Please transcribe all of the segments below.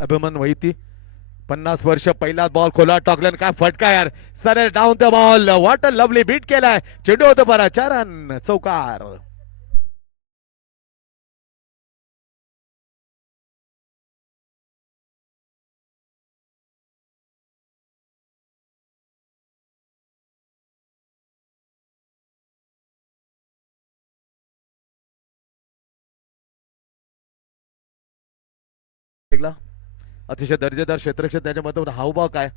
अभिमन वैती 50 वर्ष पहिलाच बॉल खोला टाकल्यान काय फटका यार सरळ down the ball what a lovely beat केलाय चेंडू होतो बरा 4 रन चौकार. अतिशय दर्जेदार क्षेत्रक्षण त्याच्यामध्ये हावभाव काय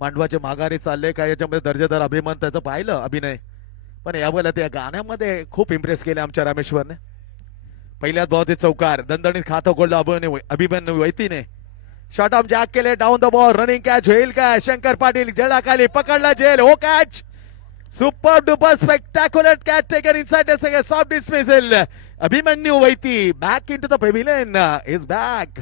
मांडवाचे माघारी चालले काय याच्यामध्ये दर्जेदार अभिमान त्याचं पाहिलं अभिनय. पण यावेळेला त्या गाण्यामध्ये खूप इम्प्रेस केले आमच्या रामेश्वरने. पहिल्याच बॉलचे चौकार दणदणीत खातं गोळलं अभिमन्यू वैतीने. शॉर्ट ऑफ जॅक केले down the ball running catch होईल काय शंकर पाटील जळाखाली पकडला जेल हो catch super duper spectacular catch taken inside the second soft dismissal. Abhimanyu Vaiti back into the pavilion is back.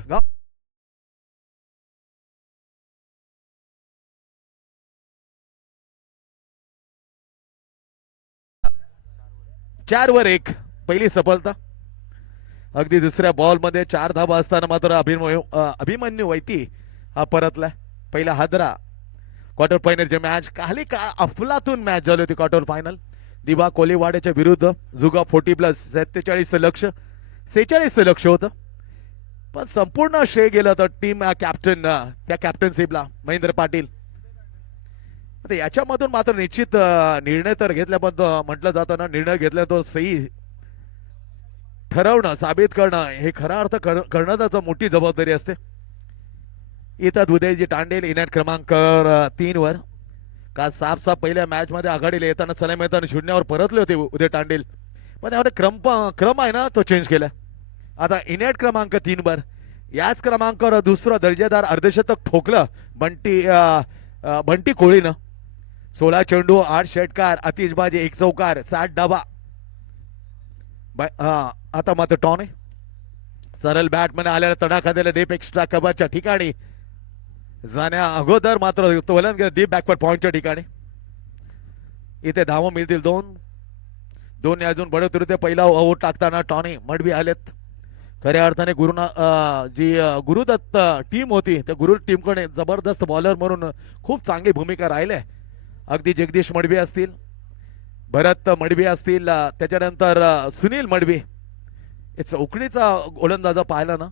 4 वर 1 पहिली सफलता. अगदी दुसऱ्या बॉल मध्ये 4 धावा असताना मात्र अभिमन्यू वैती हा परतलाय. पहिला हादरा क्वार्टर फायनलची मॅच खाली का अफलातून मॅच झाली होती. क्वार्टर फायनल दिवा कोलीवाड्याच्या विरुद्ध जुगा 40+ 47 लक्ष 46 लक्ष होतं. पण संपूर्ण श्रेय गेलं तर टीम कॅप्टन त्या कॅप्टनशिपला महेंद्र पाटील. याच्यामधून मात्र निश्चित निर्णय तर घेतल्या पण म्हटलं जातं ना निर्णय घेतला तो सही ठरवणं साबित करणं हे खरा अर्थ करणं त्याचं मोठी जबाबदारी असते. इथं उदयजी तांडेल इनॅट क्रमांक 3 वर का साफ पहिल्या मॅच मध्ये आघाडीला येताना सलामी येताना शून्यावर परतले होते उदय तांडेल. पण यामध्ये क्रम आहे ना तो चेंज केला. आता इनॅट क्रमांक 3 वर याच क्रमांकावर दुसरं दर्जेदार अर्धशतक ठोकलं बंटी कोळीनं. 16 चेंडू 8 षटकार आतिषबाजी 1 चौकार 60 डाबा. आता मात्र टॉन सरळ बॅटमध्ये आलेला तडाखा दिला डीप एक्स्ट्रा कव्हरच्या ठिकाणी जाण्या अगोदर मात्र वलन डीप बॅकवर्ड पॉइंटच्या ठिकाणी. इथे धावा मिळतील 2 अजून बडोतरी पहिला आऊट टाकताना टॉनी मडवी आलेत. खऱ्या अर्थाने जी गुरुदत्त टीम होती त्या गुरु टीमकडे जबरदस्त बॉलर म्हणून खूप चांगली भूमिका राहिले. अगदी जगदीश मडवी असतील भरत मडवी असतील त्याच्यानंतर सुनील मडवी चौकडीचा गोलंदाजा पाहिला ना.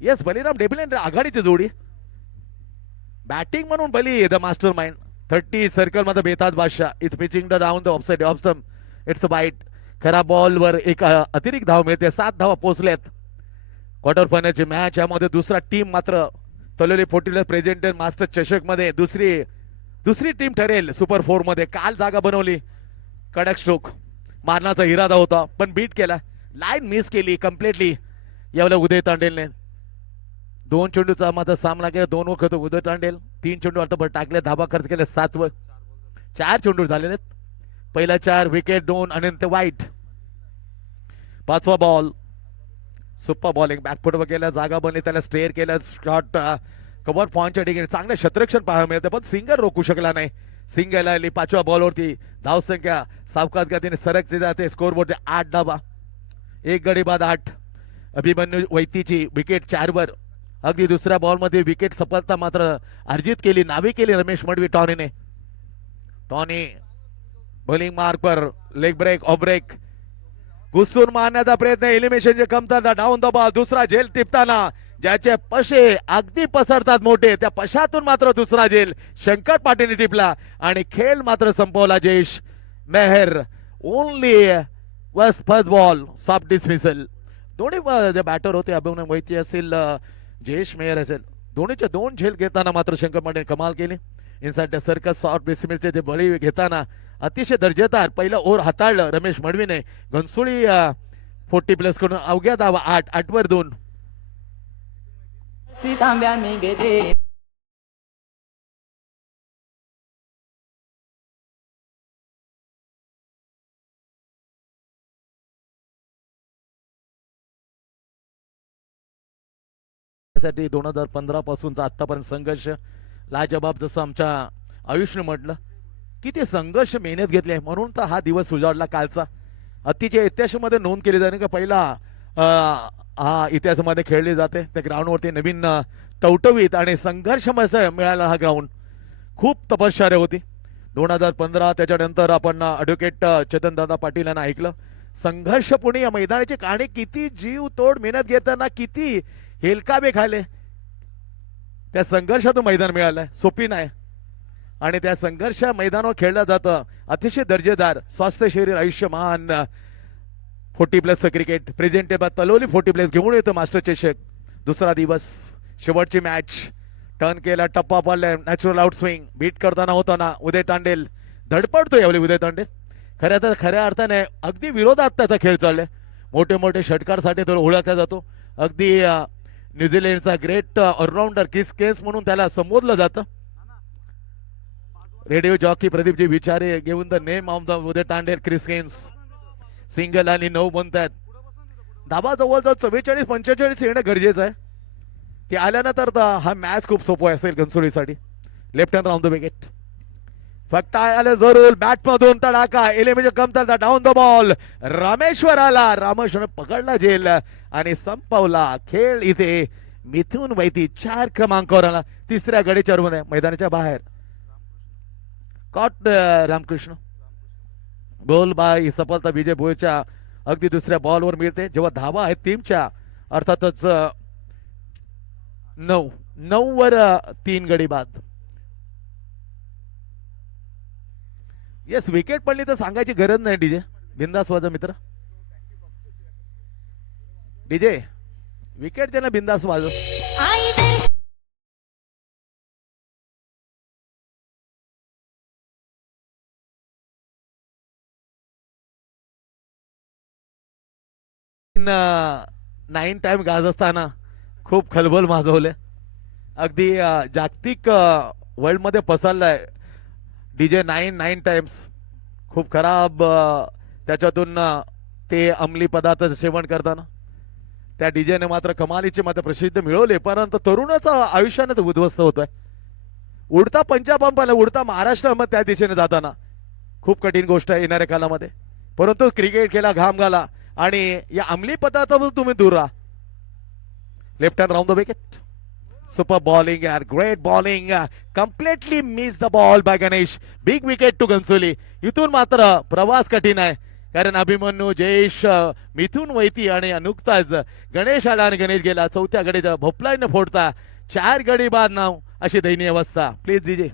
येस बलिराम डेबिलेन आघाडीची जोडी बॅटिंग म्हणून Bali the mastermind 30 circle मध्ये बेताज बादशाह it's pitching the down the offside off stump it's a bite. खरा बॉल वर एक अतिरिक्त धाव मिळते 7 धावा पोहोचल्यात. क्वार्टर फायनलची मॅच यामध्ये दुसरा टीम मात्र तलोली 40 प्रेझेंट मास्टर चषक मध्ये दुसरी टीम ठरेल सुपर 4 मध्ये. काल जागा बनवली कडक स्ट्रोक मारण्याचा इरादा होता पण बीट केला लाईन मिस केली कम्प्लिटली. यावेळेला उदय तांडेलने 2 चेंडूचा मात्र सामना केला 2 वखत उदय तांडेल 3 चेंडू अर्थभर टाकले धाबा खर्च केले 7 वर 4 चेंडू झालेले. पहिला 4 विकेट 2 अनंत वाईट. 5वा बॉल सुपर बॉलिंग बॅकफुटवर गेला जागा बनली त्याला स्टेअर केलं शॉट कव्हर पॉइंटच्या ठिकाणी चांगले क्षेत्ररक्षण पाहायला मिळते पण सिंगल रोखू शकला नाही. सिंगल आली 5व्या बॉलवरती धावसंख्या सावकाश गतीने सरकते जाते. स्कोरबोर्ड 8 धावा 1 गडी बाद 8. अभिमन्यू वैतीची विकेट 4 वर. अगदी दुसऱ्या बॉल मध्ये विकेट सफलता मात्र अर्जित केली नावी केली रमेश मडवी टॉनीने. टॉनी बॉलिंग मार्क पर लेग ब्रेक ऑफ ब्रेक घुसून मारण्याचा प्रयत्न एलिमिनेशनचे कमतरता डाऊन द बॉल. दुसरा झेल टिपताना ज्याचे पशे अगदी पसरतात मोठे त्या पशातून मात्र दुसरा झेल शंकर पाटीलने टिपला आणि खेळ मात्र संपवला. जयेश मेहर ओनली वस फर्स्ट बॉल सॉफ्ट डिसमिसल. दोन्ही जे बॅटर होते अभिमन्यू वैती असेल जयेश मेहर असेल दोन्हीचे 2 झेल घेताना मात्र शंकर पाटील कमाल केली. इनसाइड द सर्कस सॉफ्ट डिसमिसलचे ते बळी घेताना अतिशय दर्जेदार पहिला ओव्हर हाताळलं रमेश मडवीने. घनसोळी 40+ कडून अवघ्या धावा 8 वर 2. साठी 2015 पासूनचा आतापर्यंत संघर्ष लाजबाब जसं आमच्या आयुष्य म्हटलं किती संघर्ष मेहनत घेतली म्हणून तर हा दिवस उजाडला कालचा. अतिशय इतिहासामध्ये नोंद केली जाणे का पहिला हा इतिहासामध्ये खेळली जाते. त्या ग्राउंडवरती नवीन टवटवीत आणि संघर्षमय मिळाला हा ग्राउंड. खूप तपश्चर्या होती 2015. त्याच्यानंतर आपण ॲडव्होकेट चेतनदादा पाटील यांना ऐकलं. संघर्षपूर्ण या मैदानाची कहाणी, किती जीव तोड मेहनत घेताना किती हेलकाबे खाले, त्या संघर्षातून मैदान मिळालंय, सोपी नाही. आणि त्या संघर्ष मैदानावर खेळलं जातं अतिशय दर्जेदार, स्वास्थ्य शरीर आयुष्यमान 40+ क्रिकेट प्रेझेंटेबल तलोली 40+ घेऊन येतो मास्टर चषक. दुसरा दिवस, शेवटची मॅच. टर्न केला, टप्पा पडलाय, नॅचरल आउट स्विंग बीट करताना होताना उदय तांडेल धडपडतो. यावेळी उदय तांडेल खऱ्या अर्थाने अगदी विरोधात त्याचा खेळ चाललाय. मोठे मोठे षटकारसाठी तो ओळखला जातो. अगदी न्यूझीलंडचा ग्रेट ऑलराऊंडर किस केस म्हणून त्याला संबोधलं जातं. रेडिओ जॉकी प्रदीपजी विचारे घेऊन the name of the Uday Tandel क्रिस्केन्स. सिंगल आणि 9 बनतात. धाबा जवळजवळ 44-45 येणं गरजेचं आहे. ते आल्यानंतर हा मॅच खूप सोपा असेल घनसोलीसाठी. Left hand round the wicket. फक्त आले जरूर बॅटमधून तडाखा, एलिमिनेशन कमतरता, डाऊन द बॉल. रामेश्वर आला, रामेश्वर पकडला झेल आणि संपवला खेळ. इथे मिथुन वैती 4 क्रमांकावर आला. तिसऱ्या गडीच्या मध्ये मैदानाच्या बाहेर कॉट रामकृष्ण. गोल बाय सफलता विजय भोईरच्या अगदी दुसऱ्या बॉलवर मिळते. जेव्हा धावा आहेत टीमच्या, अर्थातच 9 वर 3 गडी बाद. येस, विकेट पडली तर सांगायची गरज नाही. डीजे बिंदास वाजा मित्र. डीजे विकेट ना बिंदास वाजव. नाईन टाइम गाजवताना खूप खलबल माजवले. अगदी जागतिक वर्ल्ड मध्ये पसरलाय डीजे 9 टाइम्स. खूप खराब त्याच्यातून ते अंमली पदार्थ सेवन करताना त्या डीजेने मात्र कमालीचे मात्र प्रसिद्ध मिळवले. परंतु तरुणाचं आयुष्याने तो उद्ध्वस्त होतोय. उडता पंजाब उडता महाराष्ट्रामध्ये त्या दिशेने जाताना खूप कठीण गोष्ट आहे येणाऱ्या कालामध्ये. परंतु क्रिकेट खेळा, घाम घाला आणि या अंमली पदार्थापासून तुम्ही दूर राहा. Left hand round the wicket. Super bowling यार, great bowling. Completely miss the ball by Ganesh. Big wicket to Ghansoli. इथून मात्र प्रवास कठीण आहे, कारण अभिमन्यू, जयेश, मिथुन वैती आणि नुकताच गणेश आला आणि गणेश गेला. चौथ्या गडीचा भोपलाईने फोडता 4 गडी बाद नाव, अशी दयनीय अवस्था. Please DJ.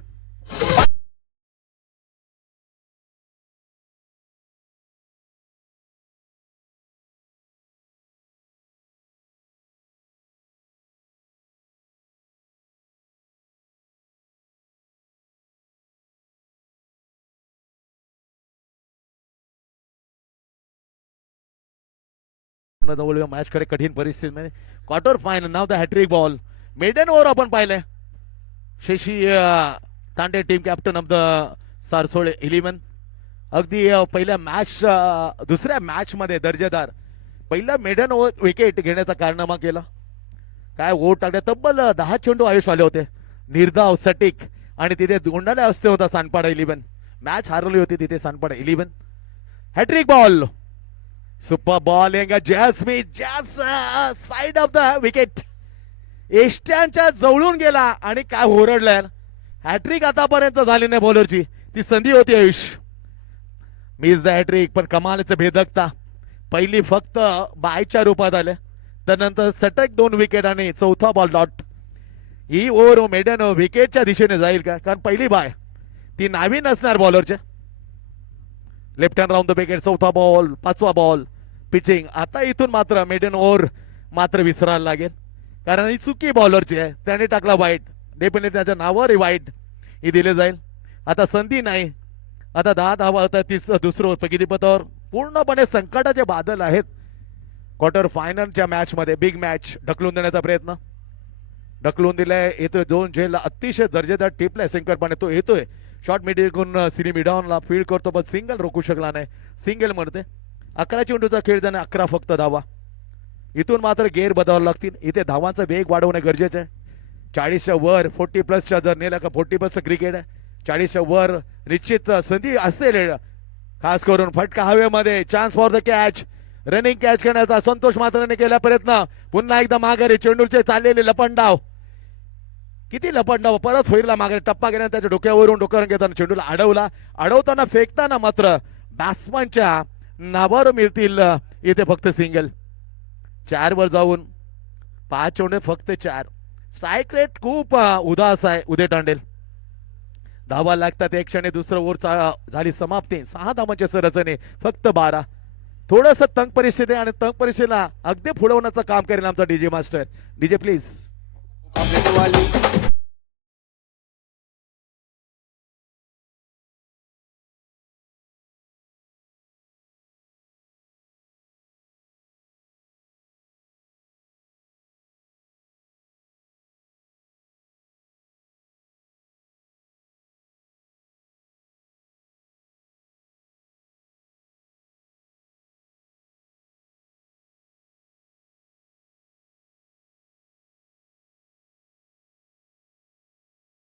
मॅच कडे कठीण परिस्थितीमध्ये quarter final. Now the hat-trick ball. Maiden over आपण पाहिले. Shashi Tande team captain of the Sarsole 11. अगदी पहिल्या मॅच दुसऱ्या मॅच मध्ये दर्जेदार पहिला मेडन ओव्हर विकेट घेण्याचा कारनामा केला. काय ओव्हर टाकले, तब्बल 10 चेंडू आयुष आले होते. निर्धाव, सटीक आणि तिथे गोंडाळ्या असते होता सानपाडा 11. मॅच हारवली होती तिथे Sanpada 11. Hat-trick ball. Super bowling Jasmine just side of the wicket. एष्ट्यांच्या जवळून गेला आणि काय ओरडलाय. हॅट्रिक आतापर्यंत झाली नाही बॉलरची, ती संधी होती आयुष. मिस द हॅट्रिक, पण कमालीचं भेदकता. पहिली फक्त बायच्या रूपात आले, त्यानंतर सटक 2 विकेट आणि चौथा बॉल डॉट. ही ओव्हर मेडन विकेटच्या दिशेने जाईल का, कारण पहिली बाय ती नावी नसणार बॉलरच्या. Left hand round the wicket. चौथा बॉल, 5वा बॉल. पिचिंग आता इथून मात्र मेडन ओव्हर मात्र विसरायला लागेल, कारण ही चुकी बॉलरची आहे. त्याने टाकला वाईट, डेफिनेटली त्याच्या नावावर वाईट ही दिले जाईल. आता संधी नाही. आता 10 धावा होता. दुसरं प्रगतीपथावर पूर्णपणे संकटाचे बादल आहेत. क्वार्टर फायनलच्या मॅच मध्ये बिग मॅच ढकलून देण्याचा प्रयत्न ढकलून दिलाय. येतोय 2 झेलला अतिशय दर्जेदार टिपलाय शंकरपाने. तो येतोय शॉर्ट मिडल सिरी मिडॉनला फील्ड करतो, पण सिंगल रोखू शकला नाही. सिंगल म्हणते 11 चेंडूचा खेळ त्याने 11 फक्त धावा. इथून मात्र गेअर बदलावे लागतील. इथे धावांचा वेग वाढवणे गरजेचे आहे. 40च्या वर 40+ जर नेला का 40+ क्रिकेट आहे. 40च्या वर निश्चित संधी असेल, खास करून फटका हवेमध्ये. Chance for the catch. Running catch करण्याचा संतोष मात्रने केला प्रयत्न. पुन्हा एकदा माघारी चेंडूचे चाललेले लपंडाव. किती लपंडाव. परत होईला माघारी टप्पा गेल्यानंतर त्याच्या डोक्यावर घेताना चेंडूला अडवला. अडवताना फेकताना मात्र बॅट्समनच्या नावावर मिळतील इथे फक्त सिंगल. 4 वर जाऊन 5 चेंडू फक्त 4. स्ट्राईक रेट खूप उदास आहे उदय तांडेल. धावा लागतात एक क्षणी. दुसरं ओव्हर झाली समाप्ती. 6 धावांच्या सरसने फक्त 12. थोडस तंग परिस्थिती आणि तंग परिस्थितीला अगदी फुडवण्याचं काम करेल आमचा डीजे मास्टर. DJ please.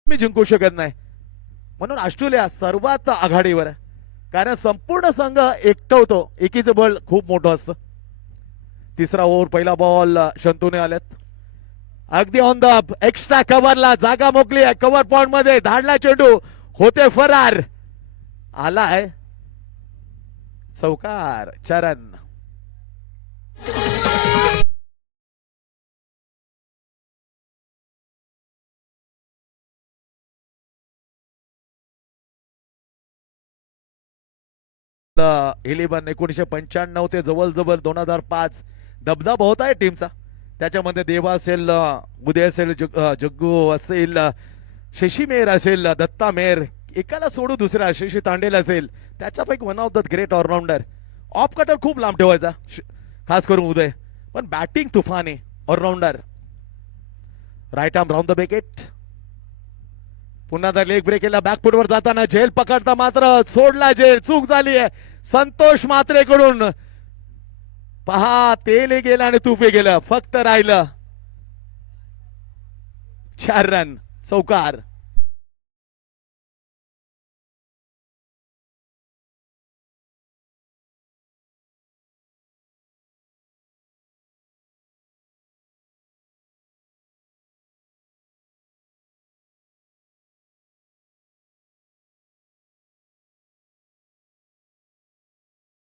मी जिंकू शकत नाही म्हणून ऑस्ट्रेलिया सर्वात आघाडीवर आहे. कारण संपूर्ण संघ एकटवतो. एकीचं बळ खूप मोठं असतं. तिसरा ओव्हर पहिला बॉल शंतूने आल्यात. अगदी ऑन द एक्स्ट्रा कव्हरला जागा मोकली आहे. कव्हर पॉइंट मध्ये धाडला चेंडू. होते फरार. आलाय चौकार. चरण इलेव्हन 1995 ते जवळजवळ 2005 दबदबा होत आहे टीमचा. त्याच्यामध्ये देवा असेल, उदय असेल, जग्गू असेल, शशी मेहर असेल, दत्ता मेहर, एकाला सोडू दुसरा शशी तांडेल असेल. त्याच्यापैकी one of the great allrounder. Off cutter खूप लांब ठेवायचा खास करून उदय. पण बॅटिंग तुफानी allrounder. Right arm round the wicket. पुन्हा लेग ब्रेक केला. बॅकफुटवर जाताना झेल पकडता मात्र सोडला झेल. चूक झाली आहे संतोष मात्रेकडून. पहा तेल गेलं आणि तूपे गेलं. फक्त राहिलं 4 रन. चौकार.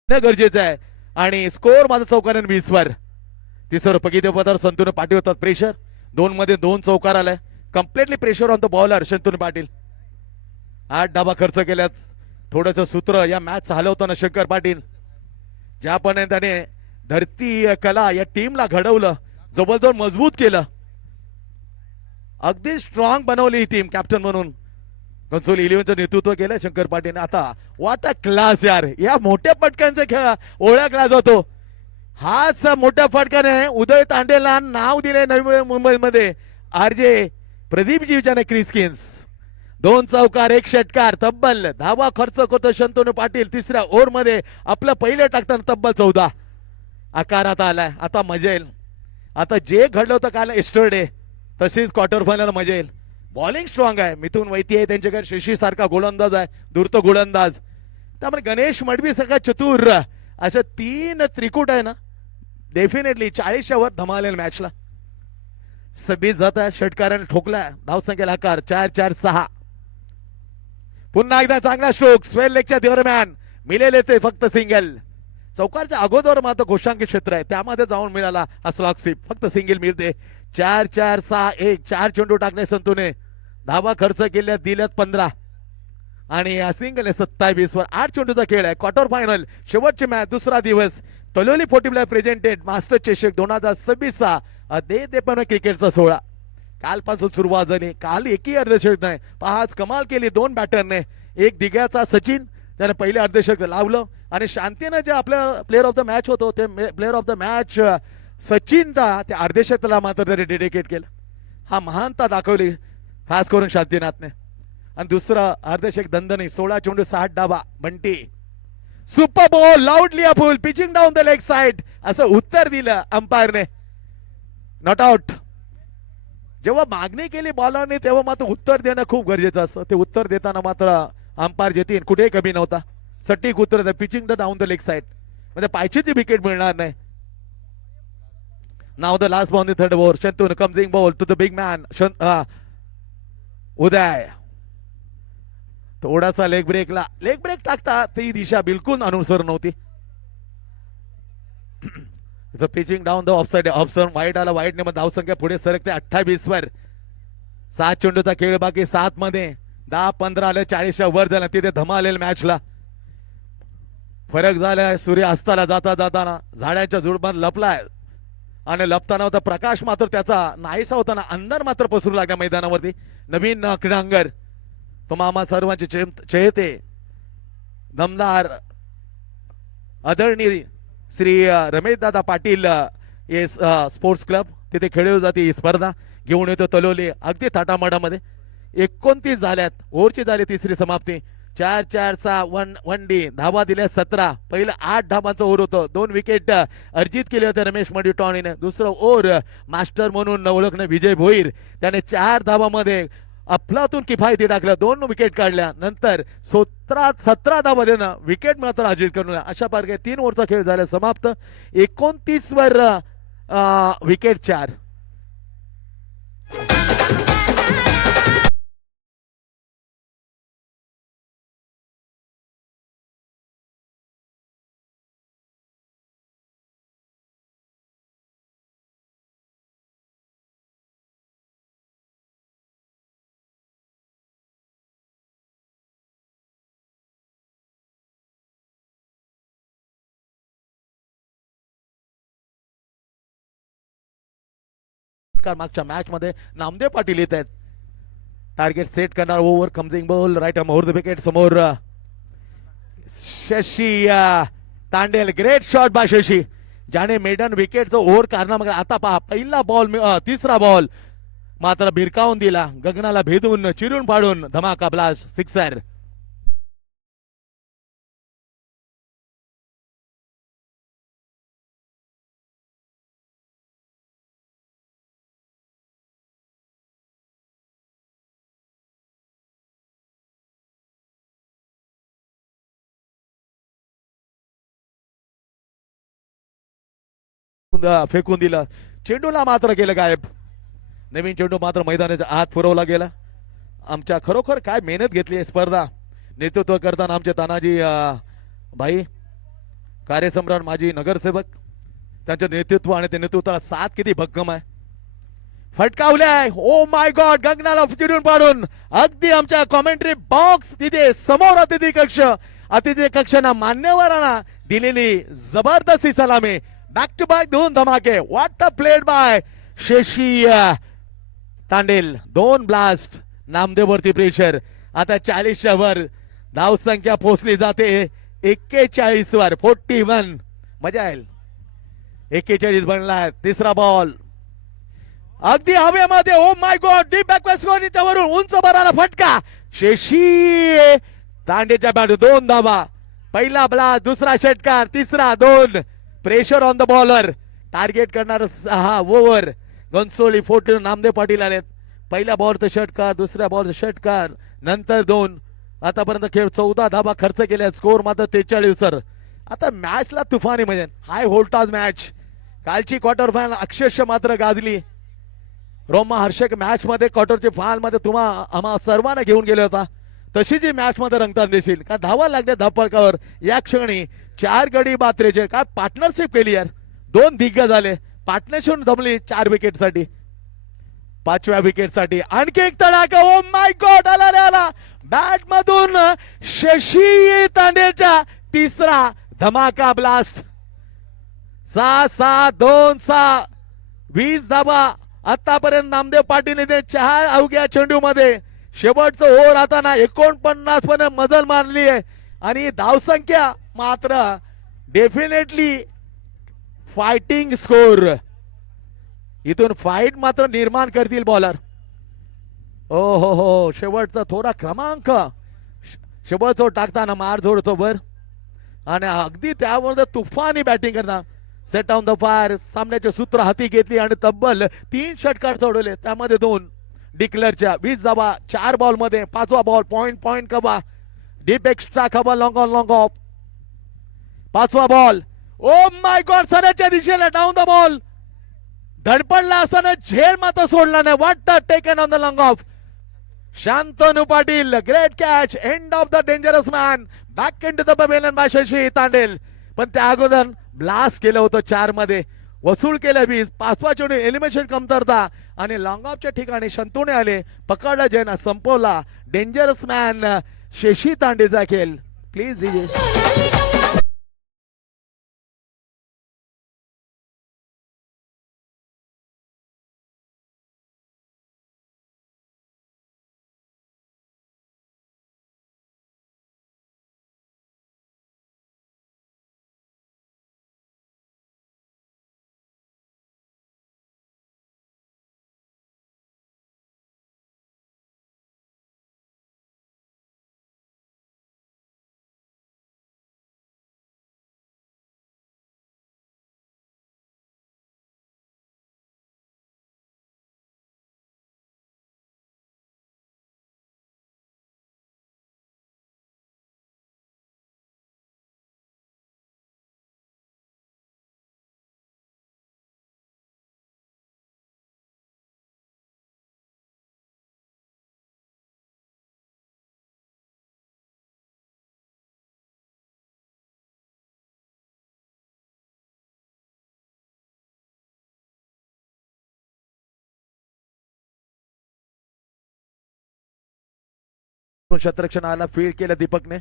गरजेचं आहे आणि स्कोर माझा चौकाराने 20 वर. तिसरं पगिते पदार संतून पाटील होतात. प्रेशर 2 मध्ये 2 चौकार आलाय. Completely pressure on the bowler Shantanu Patil. 8 डाबा खर्च केल्यात. थोडंसं सूत्र या मॅच हलवताना शंकर पाटील ज्यापणे त्याने धरती कला या टीमला घडवलं, जबरदस्त मजबूत केलं, अगदी स्ट्रॉंग बनवली ही टीम. कॅप्टन म्हणून कन्सोल 11चं नेतृत्व केलं शंकर पाटील. आता व्हॉट अ क्लास यार. या मोठ्या फटक्यांचा खेळ ओळखला जातो. हाच मोठ्या फटक्याने उदय तांडेला नाव दिले नवी मुंबईमध्ये. आरजे प्रदीपजीच्याने क्रिस्किन्स. 2 चौकार 1 षटकार. तब्बल धावा खर्च करतो शंतनू पाटील. तिसऱ्या ओव्हर मध्ये आपलं पहिलं टाकताना तब्बल 14 आकारात आलाय. आता मजा येईल. आता जे घडलं होतं काल एस्टरडे तशीच क्वार्टर फायनल मजा येईल. बॉलिंग स्ट्रॉंग आहे. मिथुन वैती आहे त्यांच्याकडे. शशी सारखा गोलंदाज आहे, दूरत गोलंदाज. त्यामुळे गणेश मडवी सगळा चतुर. अशा 3 त्रिकूट आहे ना. डेफिनेटली 40च्या वर धमालेल मॅचला. 26 जात आहे. षटकाराने ठोकला. धावसंख्येला आकार 4-4-6. पुन्हा एकदा चांगला स्ट्रोक. स्वेल लेगच्या दरम्यान मिळेल ते फक्त सिंगल. चौकारच्या अगोदर मात्र घोषांकित क्षेत्र आहे त्यामध्ये जाऊन मिळाला हा स्लॉग स्वीप. फक्त सिंगल मिळते. 4-4-6-1. 4 चेंडू टाकले संतूने. धावा खर्च केल्या, दिल्यात 15 आणि सिंगल आहे 27 वर. 8 चेंडूचा खेळ आहे. क्वार्टर फायनल शेवटची मॅच. दुसरा दिवस. तलोली फोर्टीला प्रेझेंटेड मास्टर चषक 2026 दे पण क्रिकेटचा सोहळा कालपासून सुरुवात झाली. काल एकही अर्धशतक नाही. पाच कमाल केली 2 बॅटरने. एक दिग्याचा सचिन त्याने पहिले अर्धशतक लावलं आणि शांतीने जे आपल्या प्लेअर ऑफ द मॅच होतो ते प्लेअर ऑफ द मॅच सचिनचा त्या अर्धशतकाला मात्र त्याने डेडिकेट केलं. हा महानता दाखवली खास करून शांतीनाथने. आणि दुसरा अर्धशतक दंदनी. 16 चेंडू 60 डाबा. Bunty super ball loudly appeal pitching down the leg side असं उत्तर दिलं अंपायरने. Not out. जेव्हा मागणी केली बॉलरने तेव्हा मात्र उत्तर देणं खूप गरजेचं असतं. ते उत्तर देताना मात्र अंपायर जेतीन कुठेही कमी नव्हता. सटीक उत्तर pitching the down the leg side. म्हणजे पायचीची विकेट मिळणार नाही. Now the last ball in third over. Shantanu कम्सिंग ball to the big man Uday. थोडासा लेग ब्रेक टाकता ती दिशा बिलकुल अनुसर नव्हती. Pitching down the offside. Option वाईट आला. वाईटने मग धावसंख्या पुढे सरकते 28 वर. 7 चेंडूचा खेळ बाकी. 7 मध्ये 10-15 आले. 40च्या वर झाला. तिथे धमालेल मॅचला फरक झालाय. सूर्य अस्ताला जाता जाताना झाडाच्या झुडपात लपलाय आणि लपताना होता प्रकाश मात्र त्याचा नाहीसा होताना अंधार मात्र पसरू लागला मैदानावरती. नवीन क्रीडांगर तो आम्हा सर्वांचे चेहते दमदार आदरणीय श्री रमेश दादा पाटील स्पोर्ट्स क्लब तिथे खेळली जाते ही स्पर्धा. घेऊन येतो तलोली अगदी थाटामाटामध्ये. 29 झाल्यात. ओव्हरची झाली तिसरी समाप्ती. 4-4चा वन डी. धावा दिल्या 17. पहिलं 8 धावांचं ओव्हर होतं. 2 विकेट अर्जित केले होते रमेश मडिटॉनीने. दुसरं ओव्हर मास्टर म्हणून ओळखणे विजय भोईर त्याने 4 धावामध्ये अफलातून किफायती टाकल्या. 2 विकेट काढल्या. नंतर 17 धावा देणं विकेट मात्र अर्जित करून अशा प्रकारे 3 ओव्हरचा खेळ झाला समाप्त. 29 वर विकेट 4. मागच्या मॅच मध्ये नामदेव पाटील येत आहेत. टार्गेट सेट करणार. ओव्हर कम्सिंग ball right more the wicket. समोर Shashi Tandel. Great shot by Shashi ज्याने मेडन विकेटचं ओव्हर काढणार. आता पहा पहिला बॉल तिसरा बॉल मात्र भिरकावून दिला. गगनाला भेदून चिरून पाडून धमाका ब्लास्ट सिक्सर. फेकून दिला. चेंडूला मात्र केलं गायब. नवीन चेंडू मात्र मैदानाच्या आत पुरवला गेला. आमच्या खरोखर काय मेहनत घेतली स्पर्धा नेतृत्व करताना आमचे तानाजी भाई कार्यसम्राट माजी नगरसेवक त्यांचं नेतृत्व आणि ते नेतृत्वाला साथ किती भक्कम आहे. फटकावलाय. Oh my god. गगनाला चिडून पाडून अगदी आमच्या कॉमेंट्री बॉक्स तिथे समोर अतिथी कक्षाना मान्यवरांना दिलेली जबरदस्ती सलामी. बॅक टू बॅक 2 धमाके. What a played by Shashi Tandel. 2 blast. नामदेववरती प्रेशर. आता 40च्या वर धाव संख्या पोहोचली जाते 41 वर. 41. मजा येईल. 41 बनलाय. तिसरा बॉल अगदी हवेमध्ये. ओ my God. Deep backward score. त्यावरून उंच भराला फटका. शशी तांडेच्या बॅट 2 धावा. पहिला ब्लास्ट. दुसरा षटकार. तिसरा 2. Pressure on the bowler. Target करणार 6 ओव्हर. गणसोली 14. नामदेव पाटील आलेत. पहिल्या बॉलचं षटकार. दुसऱ्या बॉलचं षटकार. नंतर 2. आतापर्यंत खेळ 14 धावा खर्च केल्या. स्कोर मात्र 43 वर. आता मॅचला तुफानी म्हणजे हाय व्होल्टाज मॅच. कालची क्वार्टर फायनल अक्षरशः मात्र गाजली. रोमा हर्षक मॅच मध्ये क्वार्टरच्या फायनल मध्ये आम्हा सर्वांना घेऊन गेले होता. तशी जी मॅच मध्ये रंगताना दिसेल का धावा लागल्या धापळकावर. या क्षणी 4 गडी बात्रेचे काय पार्टनरशिप केली यार. 2 दिग्गज झाले. पार्टनरशिप जमली 4 विकेट साठी. 5व्या विकेट साठी आणखी एक तडाखा. ओ माय गॉड. आला बॅट मधून शशी तांडेलच्या तिसरा धमाका ब्लास्ट. 6-6 2-6 20 धावा आतापर्यंत नामदेव पाटीलने 4 अवघ्या चेंडू मध्ये. शेवटचं ओव्हर आता ना 49 पण मजल मारली आहे आणि धावसंख्या मात्र डेफिनेटली फायटिंग स्कोर. इथून फाईट मात्र निर्माण करतील बॉलर. ओ हो. शेवटचा थोडा क्रमांक शेवटचा टाकताना मारझोडतो वर आणि अगदी त्यावर तुफानी बॅटिंग करणार. Set on the fire. सामन्याचे सूत्र हाती घेतली आणि तब्बल 3 षटकार सोडवले. त्यामध्ये 2 डिक्लेअरच्या. 20 धावा 4 बॉल मध्ये. 5वा बॉल पॉइंट कबा. डीप एक्स्ट्रा कबा. Long on long off. 5वा बॉल ओ माय गॉड, सराच्या दिशेला डाऊन द बॉल. धडपडला असताना झेल मात्र सोडला नाही. What taken on the long off. Shantanu Patil, great catch, end of the dangerous man, back in to the pavilion by Shashi Tandel. पण त्या अगोदर ब्लास्ट केलं होतं 4 मध्ये, वसूल केलं 20. 5व्या चेंडू एलिमिनेशन कमतरता आणि लॉंग ऑफच्या ठिकाणी शंतूने आले, पकडला जैन, संपवला. डेंजरस मॅन शशी तांडेचा खेळ. प्लीज क्षेत्ररक्षणाला फील्ड केलं दीपकने.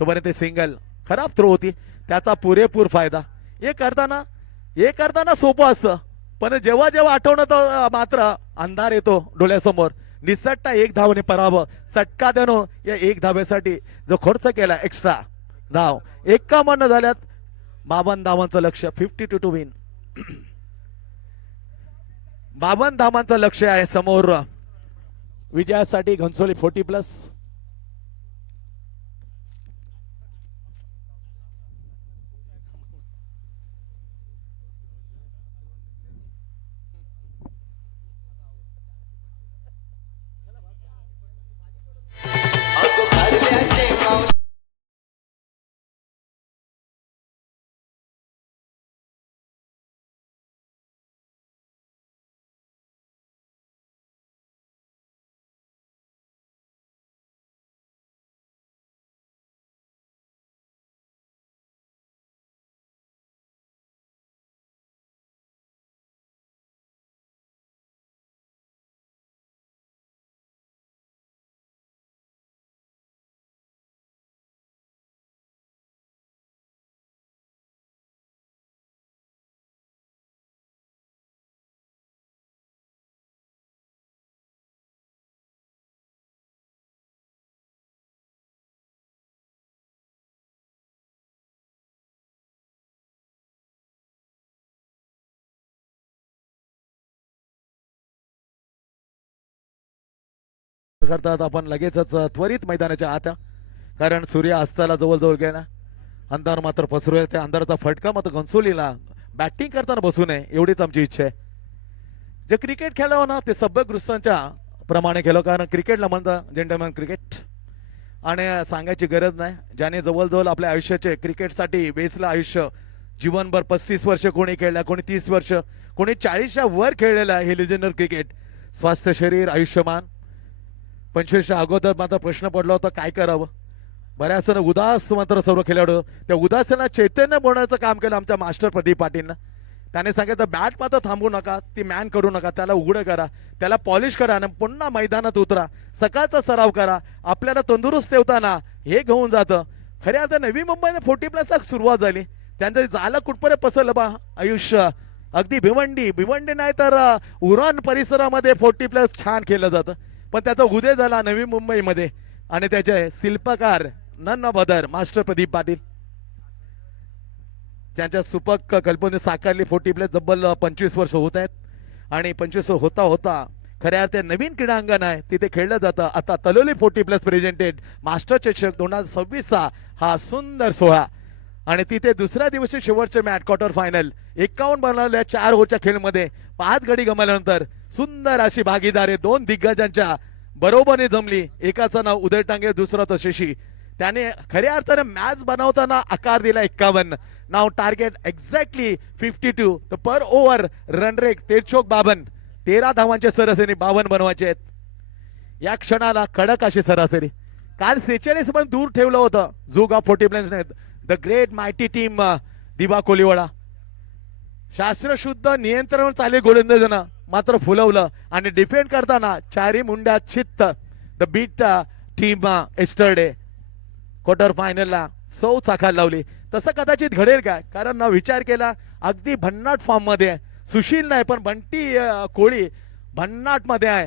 तोपर्यंत सिंगल, खराब थ्रो होती, त्याचा पुरेपूर फायदा. हे करताना सोपं असतं, पण जेव्हा जेव्हा आठवणं मात्र अंधार येतो डोळ्यासमोर. निसटता 1 धावने पराभव. सटका देणं या 1 धावेसाठी जो खर्च केला एक्स्ट्रा धाव, 51 झाल्यात. 52 धावांचं लक्ष, 52 टू विन. 52 धावांचं लक्ष आहे समोर विजयासाठी. घनसोली 40+. करतात आपण लगेचच त्वरित मैदानाच्या आत, कारण सूर्य अस्ताला जवळजवळ गेला. अंधार मात्र पसरवेल. त्या अंधाराचा फटका मात्र घनसोलीला बॅटिंग करताना बसू नये एवढीच आमची इच्छा आहे. जे क्रिकेट खेळावं ना ते सभ्यगृस्तांच्या प्रमाणे खेळो, कारण क्रिकेटला म्हणतात जेंटलमॅन क्रिकेट. आणि सांगायची गरज नाही, ज्याने जवळजवळ आपल्या आयुष्याचे क्रिकेटसाठी बेसलं आयुष्य जीवनभर 35 वर्ष कोणी खेळला, कोणी 30 वर्ष, कोणी 40च्या वर खेळलेलं आहे. हे लिजेंडर क्रिकेट. स्वास्थ्य शरीर आयुष्यमान. 25च्या अगोदर मात्र प्रश्न पडला होता काय करावं. बऱ्याच उदास मात्र सर्व खेळाडू, त्या उदासांना चैतन्य बनवण्याचं काम केलं आमच्या मास्टर प्रदीप पाटीलनं. त्याने सांगितलं बॅट मात्र थांबू नका, ती मॅन करू नका, त्याला उघडं करा, त्याला पॉलिश करा आणि पुन्हा मैदानात उतरा, सकाळचा सराव करा. आपल्याला तंदुरुस्त ठेवताना हे घेऊन जातं. खऱ्या अर्थ नवी मुंबईने 40+ सुरुवात झाली. त्यांचं झालं कुठपर्यंत पसरलं बा आयुष्य. अगदी भिवंडी नाही तर उरण परिसरामध्ये 40+ छान केलं जातं. पण त्याचा उदय झाला नवी मुंबईमध्ये आणि त्याचे शिल्पकार नन बदर मास्टर प्रदीप पाटील. त्यांच्या सुपक कल्पने साकारली 40+ जब्बल 25 वर्ष होत आहेत. आणि 25 होता होता खऱ्या अर्थाने नवीन क्रीडांगण आहे तिथे खेळलं जातं. आता तलोली 40+ प्रेझेंटेड मास्टर चषक 2026 हा सुंदर सोहळा. आणि तिथे दुसऱ्या दिवशी शेवटचे मॅच क्वार्टर फायनल 51 बनवल्या 4 ओव्हरच्या खेळमध्ये 5 गडी गमावल्यानंतर सुंदर अशी भागीदारी 2 दिग्गजांच्या बरोबरीने जमली. एकाचं नाव उदय टांगे, दुसरा तो शशी. त्याने खऱ्या अर्थाने मॅच बनवताना आकार दिला 51. नाव टार्गेट एक्झॅक्टली 52. तर पर ओव्हर रन रेट 53 13 धावांचे सरासरी 52 बनवायचे आहेत. या क्षणाला कडक अशी सरासरी. काल 46 पण दूर ठेवलं होतं जुगा 40 प्लेन्सने. द ग्रेट मायटी टीम दिवा कोलिवाडा. शास्त्रशुद्ध नियंत्रण चाले गोलंदाजांना मात्र फुलवलं आणि डिफेंड करताना चारी मुंड्या चित्त the beat team yesterday quarter फायनलला सौ चाकाला लावली. तसं कदाचित घडेल काय, कारण ना विचार केला अगदी भन्नाट फॉर्म मध्ये सुशील नाही पण बंटी कोळी भन्नाट मध्ये आहे.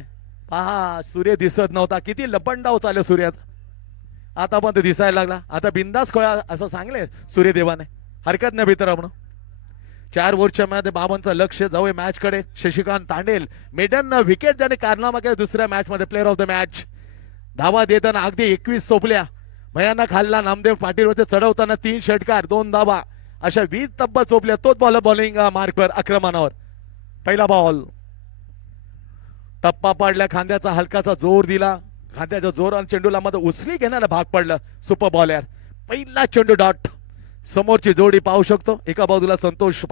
पहा सूर्य दिसत नव्हता, किती लपंडाव चालू सूर्याचा. आता पण तो दिसायला लागला. आता बिंदास खोळा असं सांगले सूर्यदेवाने. हरकत नाही मित्रांनो. 4 ओव्हरच्या मध्ये 52चं लक्ष जाऊ मॅच कडे. शशिकांत तांडेल मेडन विकेट ज्याने कारनामा केला दुसऱ्या मॅच मध्ये प्लेअर ऑफ द मॅच. धावा देताना अगदी 21 सोपल्या. भयानक हल्ला नामदेव पाटील होते चढवताना 3 षटकार 2 धावा अशा 20 तब्बल चोपल्या. तोच बॉल बॉलिंग मार्कवर आक्रमणावर. पहिला बॉल टप्पा पाडला. खांद्याचा हलकाचा जोर दिला. खांद्याच्या जोराने चेंडूला मध्ये उचली घेण्याला भाग पडलं. Super bowler. पहिला चेंडू डॉट. समोरची जोडी पाहू शकतो. एका बाजूला संतोष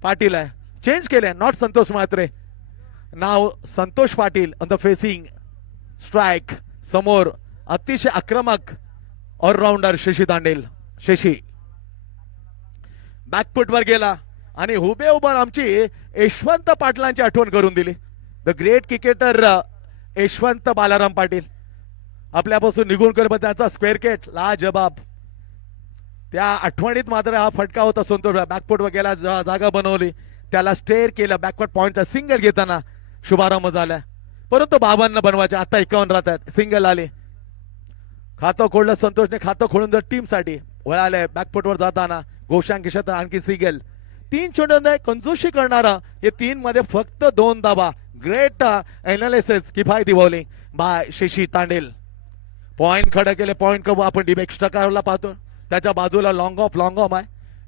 पाटील आहे. चेंज केले. Not Santosh Mhatre. Now Santosh Patil on the facing strike. समोर अतिशय आक्रमक ऑलराऊंडर शशी तांडेल. शशी बॅकफुट वर गेला आणि हुबे उभा आमची यशवंत पाटलांची आठवण करून दिली. The great cricketer Yashwant Balaram Patil आपल्यापासून निघून कर त्याचा स्क्वेअर केट ला जबाब. त्या आठवणीत मात्र हा फटका होता. संतोष बॅकफुट वर गेला, जागा बनवली, त्याला स्टेअर केलं. बॅकवर्ड पॉइंटचा सिंगल घेताना शुभारंभ झाला. परंतु 52 बनवायचे. आता 51 राहतात. सिंगल आले. खातं खोडलं संतोषने. खातं खोडून जर टीम साठी वळाले. बॅकफुट वर जाताना घोषांक क्षेत्र आणखी सिंगल. 3 चेंडू कंजूशी करणारा. हे 3 मध्ये फक्त 2 धावा. ग्रेट एनालिसिस किफायती bowling bye Shashi Tandel. Point खडे केले. पॉइंट करू आपण डीप एक्स्ट्रा कारला पाहतो. त्याच्या बाजूला लॉंग ऑफ आहे.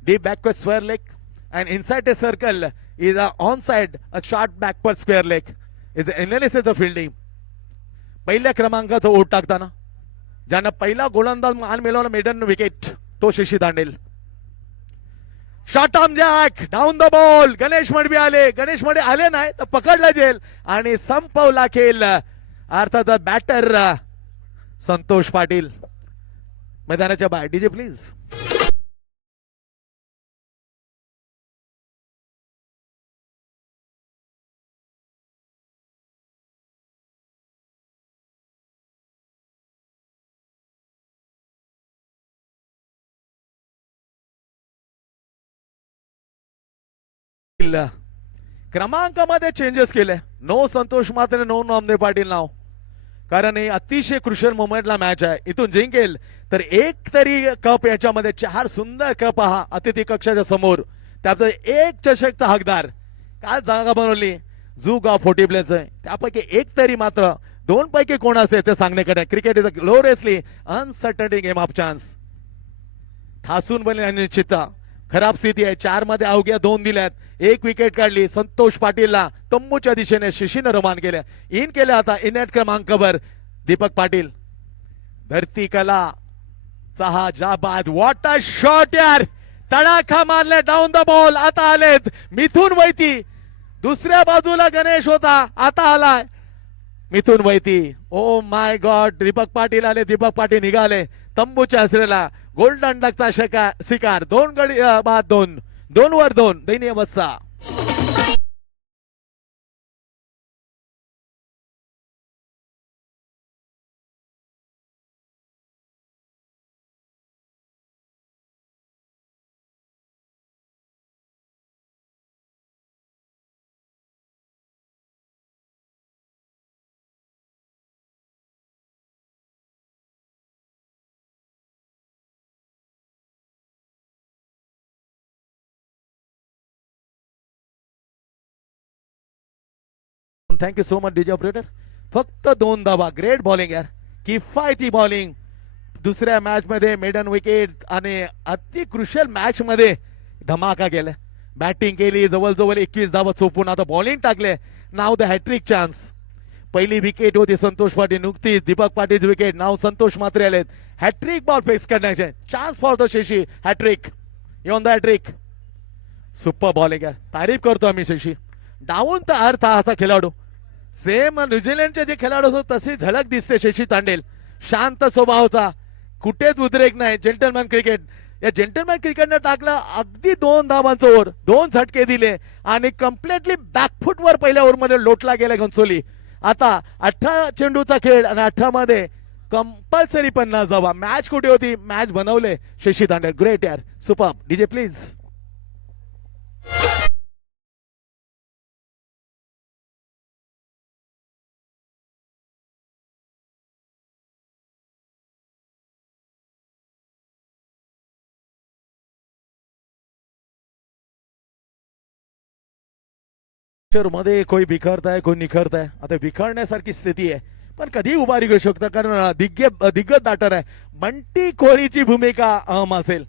Deep backward square leg and inside a circle is on side a short backward square leg is analysis of fielding. पहिल्या क्रमांकाचा ओट टाकताना ज्यानं पहिला गोलंदाज मान मिळवला मेडन विकेट तो Shashi Tandel. Short arm jack down the ball. Ganesh Madavi आले. गणेश मडवी आले नाही तर पकडला जेल आणि संपवला खेळ. अर्थात बॅटर संतोष पाटील मैदानाच्या बाहेर. DJ please. क्रमांकामध्ये चेंजेस केले. नो संतोष मात्र नो नामदेव पाटील नाव, कारण हे अतिशय क्रुशियल मोमेंटला मॅच आहे. इथून जिंकेल तर एक तरी कप. याच्यामध्ये 4 सुंदर कप हा अतिथी कक्षाच्या समोर. त्यातून एक चषकचा हकदार. काय जागा बनवली जुगा 40 प्लेस. त्यापैकी एक तरी मात्र 2 पैकी कोण असेल ते सांगण्याकडे. Cricket is a gloriously uncertain game of chance. ठासून बनले निश्चितता. खराब स्थिती आहे. 4 मध्ये अवघ्या 2 दिल्यात. 1 विकेट काढली संतोष पाटीलला. तंबूच्या दिशेने शिशीने रवान केले. इन केले. आता इनेट क्रमांकावर दीपक पाटील. धरती कला हा जाबाद. व्हॉट अ शॉट यार. तडाखा मारले. Down the ball. आता आलेत मिथुन वैती. दुसऱ्या बाजूला गणेश होता. आता आलाय Mithun Vaiti. Oh my God. Deepak Patil आले. दीपक पाटील निघाले तंबूच्या हसरेला. गोल्डन डकचा शिकार. 2 गडी बाद 2 वर 2 दयनीय अवस्था. Thank you so much DJ operator. फक्त 2 धावा. ग्रेट बॉलिंग यार. किफायती बॉलिंग. दुसऱ्या मॅच मध्ये मेडन विकेट आणि अति क्रुशियल मॅच मध्ये धमाका केला. बॅटिंग केली. जवळजवळ 21 धावा चोपून आता बॉलिंग टाकले. Now the hattrick chance. पहिली विकेट होती संतोष पाटील, नुकतीच दीपक पाटील विकेट, नाव संतोष मात्रे आलेत. हॅट्रिक बॉल फेस करण्याचे chance for the Shashi. Hattrick on the hattrick. Super bowling आहे, तारीफ करतो आम्ही शशी. डाऊन तर अर्थ असा खेळाडू, सेम न्यूझीलंडचे जे खेळाडू असतात तशी झलक दिसते शशी तांडेल. शांत स्वभावचा, कुठेच उद्रेक नाही. जेंटलमॅन क्रिकेट, या जेंटलमॅन क्रिकेटने टाकलं अगदी 2 धावांचं ओव्हर, 2 झटके दिले आणि कम्प्लिटली बॅकफुटवर पहिल्या ओव्हरमध्ये लोटला गेला घनसोली. आता 18 चेंडूचा खेळ आणि 18 मध्ये कंपल्सरी 50 धावा. मॅच कुठे होती, मॅच बनवले शशी तांडेल. ग्रेट यार, सुपर. DJ please. मध्ये कोई बिखरताय, कोई निखरताय. आता विखरण्यासारखी स्थिती आहे, पण कधी उभारी घेऊ शकतं कारण दिग्गज बॅटर आहे. बंटी कोहलीची भूमिका अहम असेल.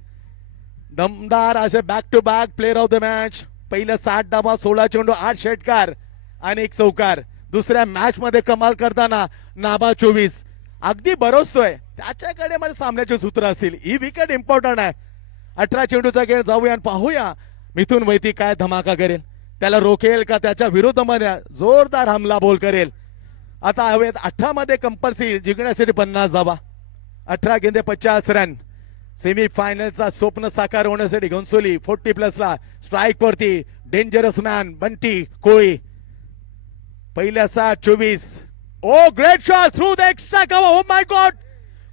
दमदार असे back to back player of the match. पहिलं 60 धावा, 16 चेंडू, 8 षटकार आणि 1 चौकार. दुसऱ्या मॅच मध्ये कमाल करताना नाबा 24 अगदी बरोसतोय. त्याच्याकडे माझ्या सामन्याचे सूत्र असतील. ही विकेट इम्पॉर्टंट आहे. 18 चेंडूचा खेळ जाऊया आणि पाहूया मिथुन वैती काय धमाका करेल. त्याला रोखेल का त्याच्या विरोधामध्ये जोरदार हमला बोल करेल. आता हवेत 18 मध्ये कंपल्सरी जिंकण्यासाठी 50 धावा, 18 गेंदे 50 रन. सेमी फायनलचा स्वप्न साकार होण्यासाठी घनसोली 40+ ला स्ट्राईक वरती. Dangerous man Bunty Kohli. पहिल्या 24. Oh great shot through the extra cover. Oh my God,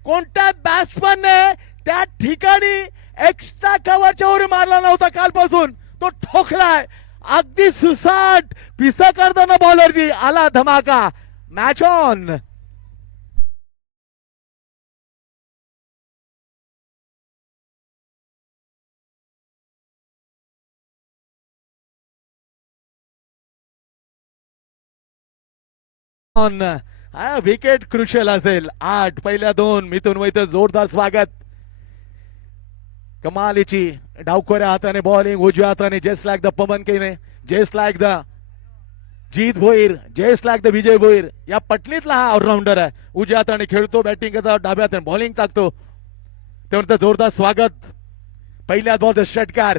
कोणत्या बॅट्समनने त्या ठिकाणी एक्स्ट्रा कव्हरच्या वर मारला नव्हता कालपासून, तो ठोकलाय. अगदी सुसाट पिसा करताना बॉलरजी आला धमाका. Match on. विकेट क्रुशियल असेल. 8 पहिल्या 2. मिथुन वैत जोरदार स्वागत. कमालीची डावखोऱ्या हाताने बॉलिंग, उजव्या हाताने just like the Pawan Kene, just like the Jeet Bhoir, just like the Vijay Bhoir. या पटलीतला हा ऑलराऊंडर आहे. उजव्या हाताने खेळतो, बॅटिंग करतो, डाव्या हाताने बॉलिंग टाकतो. त्यानंतर जोरदार स्वागत. पहिल्या बॉल षटकार.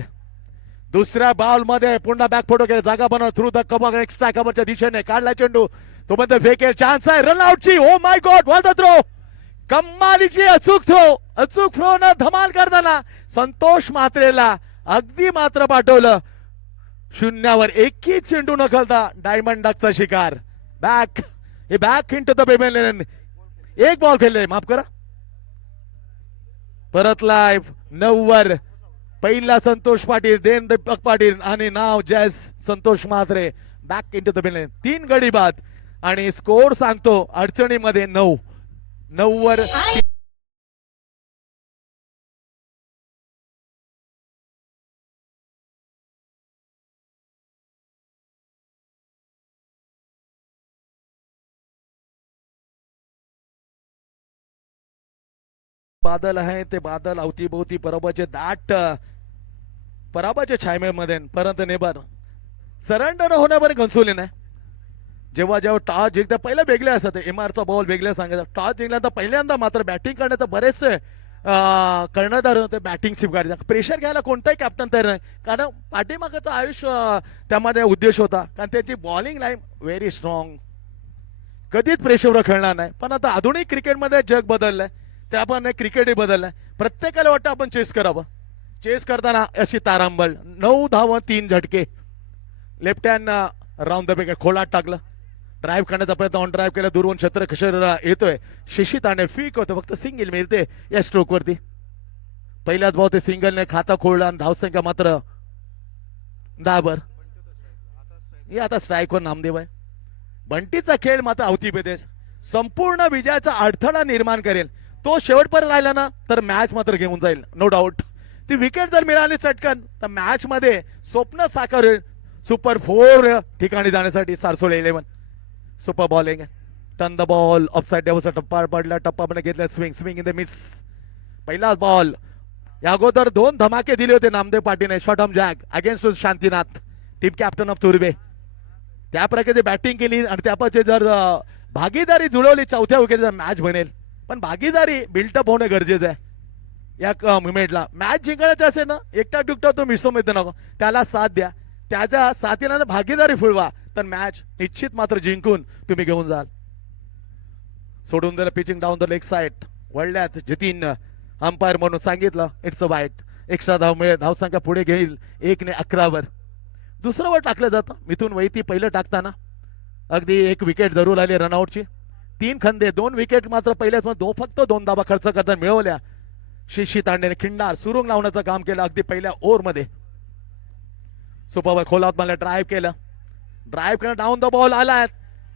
दुसऱ्या बॉल मध्ये पुन्हा बॅकफुट वगैरे जागा बनव थ्रू द कव्हर, एक्स्ट्रा कव्हरच्या दिशेने काढला चेंडू. तो बंद फेकेल, चान्स आहे रन आउटची. Oh my God, what the throw. कमालीची अचूक थ्रो, अचूक थ्रो न धमाल करताना संतोष मात्रेला अगदी मात्र पाठवलं. शून्यावर. एकही चेंडू न खेळता डायमंड डकचा शिकार. बॅक हे बॅक इंटू द बेमेन. एक बॉल खेळले, माफ करा. परत लाईव्ह 9 वर. पहिला संतोष पाटील, देन दीपक पाटील आणि नाव जयस Santosh Matre. Back into the बेमेन. 3 गडी बाद आणि स्कोर सांगतो अडचणीमध्ये 9 वर. बादल आहे ते बादल अवतीभोवती पराभवाचे दाट पराभवाच्या छायेमध्ये परंतु नेबर सरेंडर होण्यावर घनसोली नाही. जेव्हा जेव्हा टॉस जिंकता पहिला वेगळे असतात. एमआरचा बॉल वेगळे सांगायचा. टॉस जिंकल्यानंतर पहिल्यांदा मात्र बॅटिंग करण्याचं बरेचसे कर्णधार होते बॅटिंग स्वीकारतात. प्रेशर घ्यायला कोणताही कॅप्टन तयार नाही, कारण पाठीमागचं आयुष्य त्यामध्ये उद्देश होता. कारण त्याची बॉलिंग लाईन व्हेरी स्ट्रॉंग, कधीच प्रेशरवर खेळणार नाही. पण आता आधुनिक क्रिकेटमध्ये जग बदललंय, त्या आपण क्रिकेटही बदललंय. प्रत्येकाला वाटतं आपण चेस करावं. चेस करताना अशी तारांबळ. 9 धावा 3 झटके. Left hand round the wicket खोलात टाकलं. ड्राईव्ह करण्याचा प्रयत्न, ऑन ड्राईव्ह केला, दुर्वण क्षेत्ररक्षक येतोय. शशी तांडेल फीक होतं, फक्त सिंगल मिळते या स्ट्रोक वरती. पहिल्याच बॉल ते सिंगलने खाता खोलला आणि धावसंख्या मात्र 10 हे आता स्ट्राईकवर नामदेव आहे. बंटीचा खेळ मात्र अवतीभेतेस संपूर्ण विजयाचा अडथळा निर्माण करेल. तो शेवटपर्यंत राहिला ना तर मॅच मात्र घेऊन जाईल, नो डाऊट. ती विकेट जर मिळाली चटकन तर मॅच मध्ये स्वप्न साकार होईल. सुपर 4 ठिकाणी जाण्यासाठी Sarsole 11. Super bowling, turn the ball, offside डेव्हचा टप्पा पडला, टप्पा पण घेतला, स्विंग इन द मिस. पहिला बॉल. या अगोदर 2 धमाके दिले होते नामदेव पाटीलने. Short arm jack against Shantinath, team captain of तुर्बे. त्या प्रकारे बॅटिंग केली आणि त्यापासून जर भागीदारी जुळवली चौथ्या विकेटचा मॅच बनेल, पण भागीदारी बिल्टअप होणं गरजेचं आहे या मुवमेंटला. मॅच जिंकण्याचं असेल ना, एकटा दुकटा तो मिसोमित नको, त्याला साथ द्या, त्याच्या साथीला भागीदारी फुलवा, तर मॅच निश्चित मात्र जिंकून तुम्ही घेऊन जाल. सोडून दिलं pitching down the leg side. वळल्यात जतीन अंपायर म्हणून सांगितलं इट्स अ वाईट. एक्स्ट्रा धाव मिळेल, धावसंख्या पुढे घेईल 1-11 दुसरं वर टाकलं जातं. मिथून वैती पहिलं टाकताना अगदी 1 विकेट जरूर आली रनआउटची. 3 खंदे 2 विकेट मात्र पहिल्याच फक्त 2 धावा खर्च करताना मिळवल्या. शिशी तांडेने खिंडार सुरुंग लावण्याचं काम केलं अगदी पहिल्या ओव्हरमध्ये. सुपर खोलात मला ड्राईव्ह केलं, ड्राईव्ह करणं डाऊन द बॉल आलाय.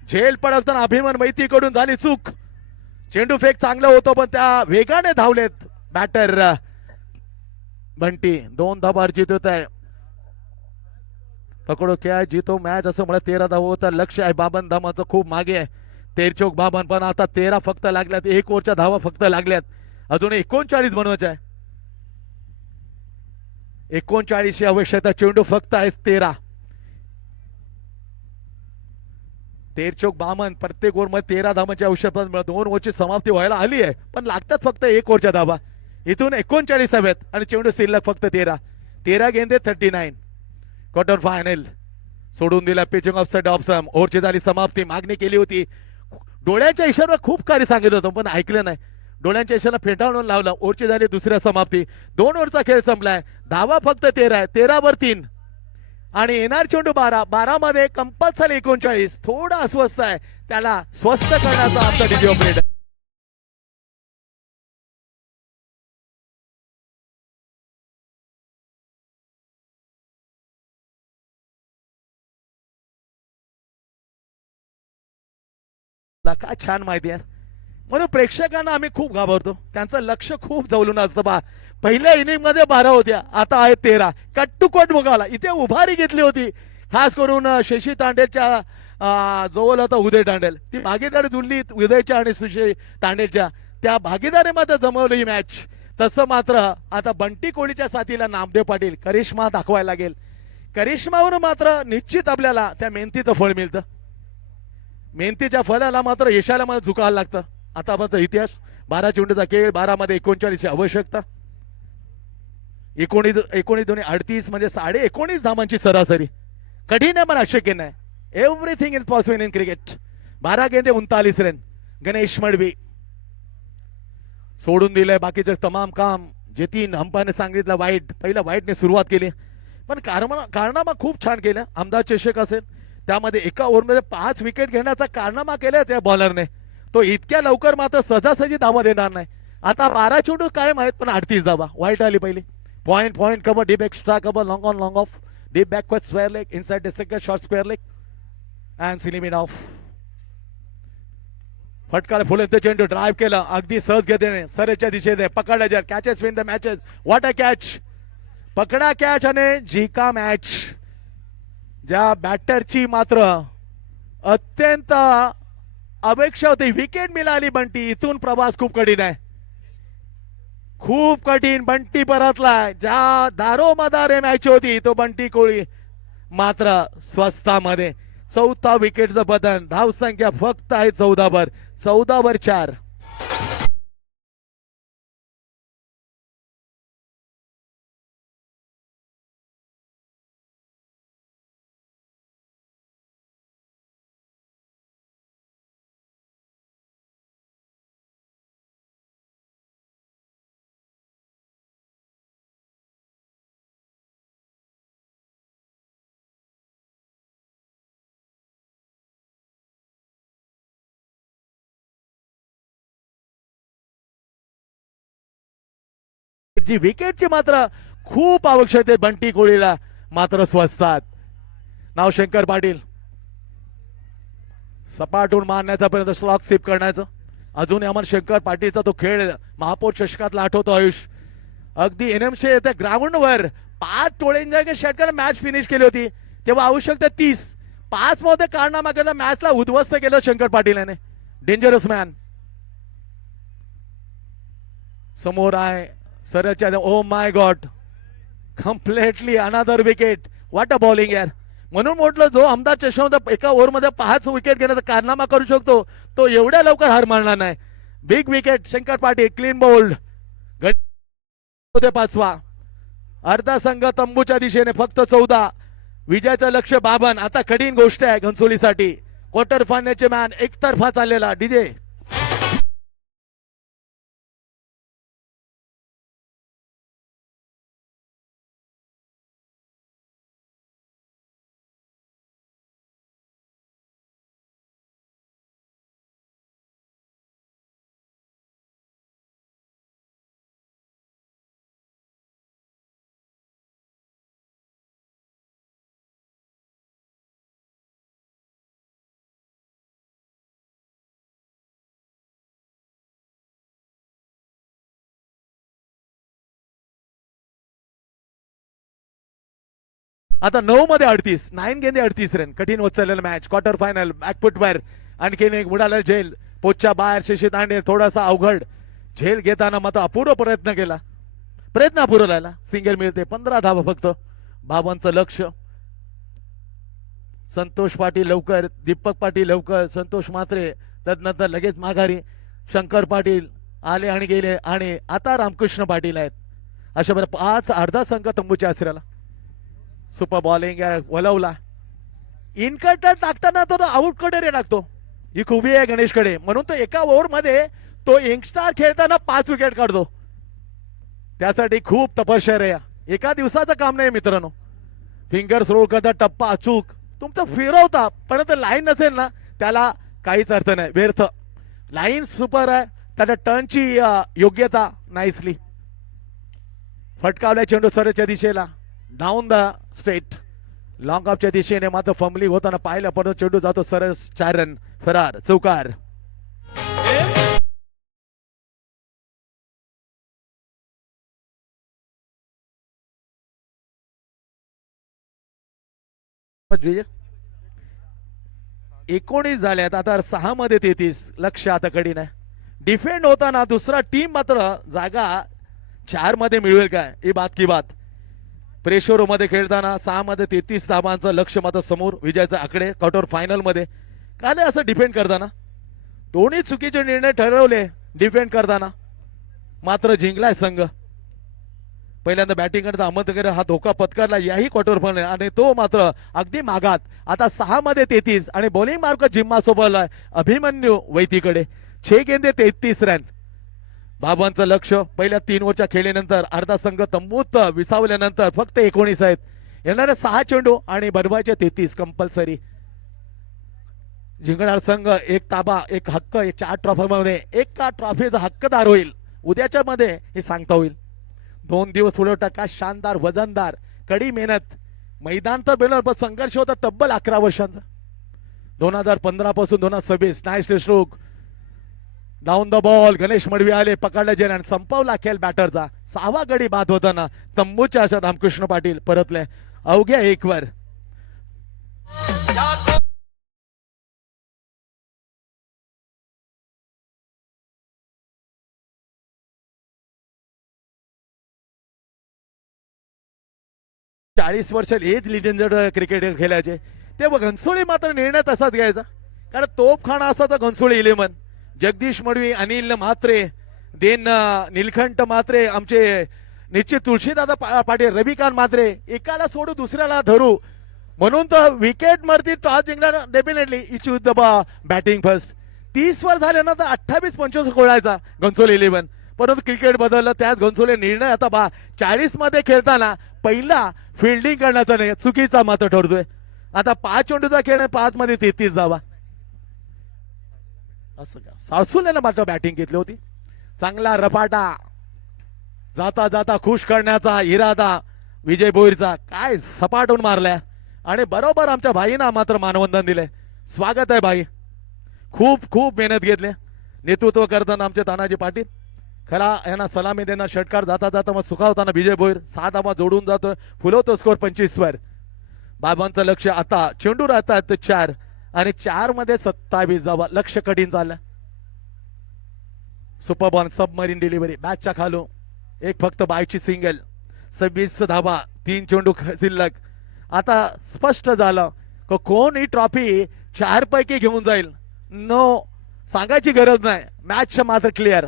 झेल पडताना अभिमान मैतीकडून झाली चूक. चेंडू फेक चांगलं होतं, पण त्या वेगाने धावलेत बॅटर बंटी. 2 धावा अर्जित होत आहे. पकडो क्या जीतो मॅच असं मला 13 धावा होता. लक्ष आहे बाबन धामाचं खूप मागे आहे. तेरचोक बाबन, पण आता 13 फक्त लागल्यात. 1 ओव्हरच्या धावा फक्त लागल्यात. अजून 39 बनवायचे आहे. 39 आवश्यकता. चेंडू फक्त आहे 13. तेरचोक बामन प्रत्येक ओव्हर मध्ये 13 धावांची आवश्यकता. 2 ओव्हरची समाप्ती व्हायला आली आहे, पण लागतात फक्त 1 ओव्हरच्या धावा. इथून 39 हवेत आणि चेंडू शिल्लक फक्त 13 गेंदे 39. क्वार्टर फायनल सोडून दिला. Pitching of side of some. ओव्हरची झाली समाप्ती. मागणी केली होती, डोळ्याच्या इशाऱ्यावर खूप काही सांगितलं होतं, पण ऐकलं नाही. डोळ्यांच्या इशारा फेटाळून लावला. ओव्हरची झाली दुसऱ्या समाप्ती. 2 ओव्हरचा खेळ संपलाय. धावा फक्त 13 आहे. 13 वर 3 आणि येणार चेंडू 12 मध्ये कंपल्सरी 39. थोडा अस्वस्थ आहे, त्याला स्वस्थ करण्याचा आमचा डीजी ऑपरेटर. काय छान माहिती आहे, म्हणून प्रेक्षकांना आम्ही खूप घाबरतो. त्यांचं लक्ष खूप जवळून असतं. बा पहिल्या इनिंग मध्ये 12 होत्या, आता आहे 13. कट टू कट बघाला. इथे उभारी घेतली होती खास करून शशी तांडेलच्या जवळ होता उदय तांडेल. ती भागीदारी जुळली उदयच्या आणि सुशी तांडेलच्या. त्या भागीदारीमध्ये जमवली ही मॅच. तसं मात्र आता बंटी कोळीच्या साथीला नामदेव पाटील करिश्मा दाखवायला लागेल. करिश्मावरून मात्र निश्चित आपल्याला त्या मेहनतीचं फळ मिळतं. मेहनतीच्या फळाला मात्र यशाला मला झुकायला लागतं. आता आमचा इतिहास 12 चेंडूचा खेळ, 12 मध्ये 39 आवश्यकता. 19-38 म्हणजे 19.5 धावांची सरासरी. कठीण आहे पण अशक्य नाही. Everything is possible in cricket. 12 गेंदे 39 रन. गणेश मडवी सोडून दिलंय बाकीचे तमाम काम. जतीन अंपायरने सांगितलं वाईट. पहिला वाईटने सुरुवात केली, पण कारनामा खूप छान केलं. अहमदाबाद चषक असेल त्यामध्ये एका ओव्हरमध्ये 5 विकेट घेण्याचा कारनामा केला त्या बॉलरने. तो इतक्या लवकर मात्र सहजासहजी धावा देणार नाही. आता 12 चेंडू कायम आहेत, पण 38 धावा. वाईट आली पहिली. Point cover, deep extra cover, long on long off, deep backward square leg, inside the second short square leg and silly mid off. फटकाला फुले चेंडू ड्राईव्ह केला अगदी सहज घेते सरेच्या दिशेने. पकडला जर catches win the matches. What a catch. पकडा कॅच आणि जिका मॅच. ज्या बॅटरची मात्र अत्यंत अपेक्षा होती विकेट मिळाली. बंटी इथून प्रवास खूप कठीण आहे, खूप कठीण. बंटी परतलाय. ज्या दारोमदार मॅच होती तो बंटी कोळी मात्र स्वस्तामध्ये. 4था विकेटचं बदल. धाव संख्या फक्त आहे 14 वर 4. जी विकेटची मात्र खूप आवश्यकता आहे बंटी कोळीला मात्र स्वस्तात. नाव शंकर पाटील. सपाटून मारण्याचा पर्यंत स्लॉक स्लिप करण्याचं. अजून अमर शंकर पाटीलचा तो खेळ महापौर चषकातला आठवतो आयुष. अगदी एनएमशे त्या ग्राउंडवर 5 टोळ्यांच्या षटकाने मॅच फिनिश केली होती. तेव्हा आवश्यकता 30. 5 मध्ये कारनामा करता मॅचला उद्ध्वस्त केलं शंकर पाटील याने. Dangerous man. समोर आहे सरच्या. Oh my God, completely another wicket. What a bowling यार. म्हणून म्हटलं जो आमदार चषमदा एका ओव्हरमध्ये 5 विकेट घेण्याचा कारनामा करू शकतो तो एवढ्या लवकर हार मानणार नाही. Big wicket Shankar Patil clean bowled पाचवा. अर्धा संघ तंबूच्या दिशेने फक्त 14. विजयाचं लक्ष बाबन. आता कठीण गोष्ट आहे घनसोलीसाठी. क्वार्टर फायनलचे मॅन एकतर्फा चाललेला डीजे. आता 9 मध्ये 38. 9 गेंदे 38 रन. कठीण होत चाललेलं मॅच. क्वार्टर फायनल बॅकफुटवर आणखीन एक बुडाला झेल. पोचच्या बाहेर शशी दांडे थोडासा अवघड झेल घेताना मात्र अपूर्व प्रयत्न केला. प्रयत्न अपूर्व राहिला. सिंगल मिळते. 15 धावा फक्त. बाबांचं लक्ष. संतोष पाटील लवकर. दीपक पाटील लवकर. संतोष मात्रे तदनंतर लगेच माघारी. शंकर पाटील आले आणि गेले आणि आता रामकृष्ण पाटील आहेत. अशा बरं 5 अर्धा संघ तंबूच्या आसऱ्याला. Super bowling वलवला. इनकट टाकताना तो आउट कडे रे टाकतो. ही खूबी आहे गणेशकडे. म्हणून तो एका ओव्हर मध्ये तो यंगस्टार खेळताना 5 विकेट काढतो. त्यासाठी खूप तपश्चर्या. एका दिवसाचं काम नाही मित्रांनो. फिंगर्स रोल करता टप्पा अचूक तुमचं फिरवता परंतु लाईन नसेल ना त्याला काहीच अर्थ नाही. व्यर्थ. लाईन सुपर आहे. त्याच्या टर्नची योग्यता नाईसली. फटकावल्या चेंडू सरच्या दिशेला. Down the straight. लॉंग ऑफच्या दिशेने मात्र फंबली होताना पाहिलं परंतु चेंडू जातो सरस. 4 रन. फरार. चौकार. विजय 19 झाल्यात. आता 6 मध्ये 33. लक्ष आता कडी नाही. डिफेंड होताना दुसरा टीम मात्र जागा 4 मध्ये मिळवेल काय ही बात की बात. प्रेशर मध्ये खेळताना 6 मध्ये 33 धावांचं लक्ष मात्र समोर. विजयाचे आकडे क्वार्टर फायनल मध्ये काल असं डिफेंड करताना दोन्ही चुकीचे निर्णय ठरवले. डिफेंड करताना मात्र जिंकलाय संघ. पहिल्यांदा बॅटिंग करता अहमदनगर हा धोका पत्करला याही क्वार्टर फायनल आणि तो मात्र अगदी मागात. आता 6 मध्ये 33 आणि बॉलिंग मार्क जिम्मा सोबत अभिमन्यू वैतीकडे. 6 गेंदे 33 रन. बाबांचं लक्ष. पहिल्या 3 ओव्हरच्या खेळीनंतर अर्धा संघ तंबूत विसावल्यानंतर फक्त 19 आहेत. येणारे 6 चेंडू आणि बनवायचे 33 कंपल्सरी. जिंकणार संघ एक ताबा एक हक्क. 4 ट्रॉफीमध्ये एका ट्रॉफीचा हक्कदार होईल. उद्याच्या मध्ये हे सांगता होईल. 2 दिवस पुढे टाका. शानदार वजनदार कडी मेहनत. मैदान तर बेलर पण संघर्ष होता तब्बल 11 वर्षांचा. 2015 पासून 2026. Nice stroke. Down the ball. Ganesh Madavi आले. पकडले जेन आणि संपवला खेळ बॅटरचा. 6वा गडी बाद होताना तंबूच्या अशा रामकृष्ण पाटील परतले अवघ्या 1 वर. चाळीस वर्ष एज लिजेंड क्रिकेट खेळायचे ते घनसोळी मात्र निर्णय तसाच घ्यायचा. कारण तोफखाना असाचा घनसोळी 11. जगदीश मडवी, अनिल म्हात्रे, देन निलखंठ म्हात्रे, आमचे निश्चित तुळशीदादा पाटील, रविकांत म्हात्रे. एकाला सोडू दुसऱ्याला धरू म्हणून तर विकेट मरती टॉस जिंकणार definitely. Each the batting first. 30 वर झाल्यानंतर 28-25 कोळायचा घनसोली 11. परंतु क्रिकेट बदललं. त्याच घनसोली निर्णय आता 40 मध्ये खेळताना पहिला फिल्डिंग करण्याचा नाही चुकीचा मात्र ठरतोय. आता 5 चेंडूचा खेळ 5 मध्ये 33 धावा. असं का साळसुल्यानं मात्र बॅटिंग घेतली होती. चांगला रफाटा. जाता जाता खुश करण्याचा इरादा विजय भोईरचा. काय सपाटून मारलाय आणि बरोबर आमच्या भाईना मात्र मानवंदन दिले. स्वागत आहे भाई. खूप खूप मेहनत घेतली. नेतृत्व करताना आमचे तानाजी पाटील. खरा यांना सलामी देणार. षटकार जाता जाता मग सुखावताना विजय भोईर 6 धावा जोडून जातो. फुलवतो स्कोर 25 वर. बाबांचं लक्ष. आता चेंडू राहतात 4 आणि 4 मध्ये 27 धावा. लक्ष कठीण चाललं. Super ball submarine delivery. बॅटच्या खालू एक फक्त बायची सिंगल. 26 धावा. 3 चेंडू शिल्लक आता स्पष्ट झालं कोण ही ट्रॉफी 4 पैकी घेऊन जाईल. नो सांगायची गरज नाही. मॅच मात्र क्लिअर.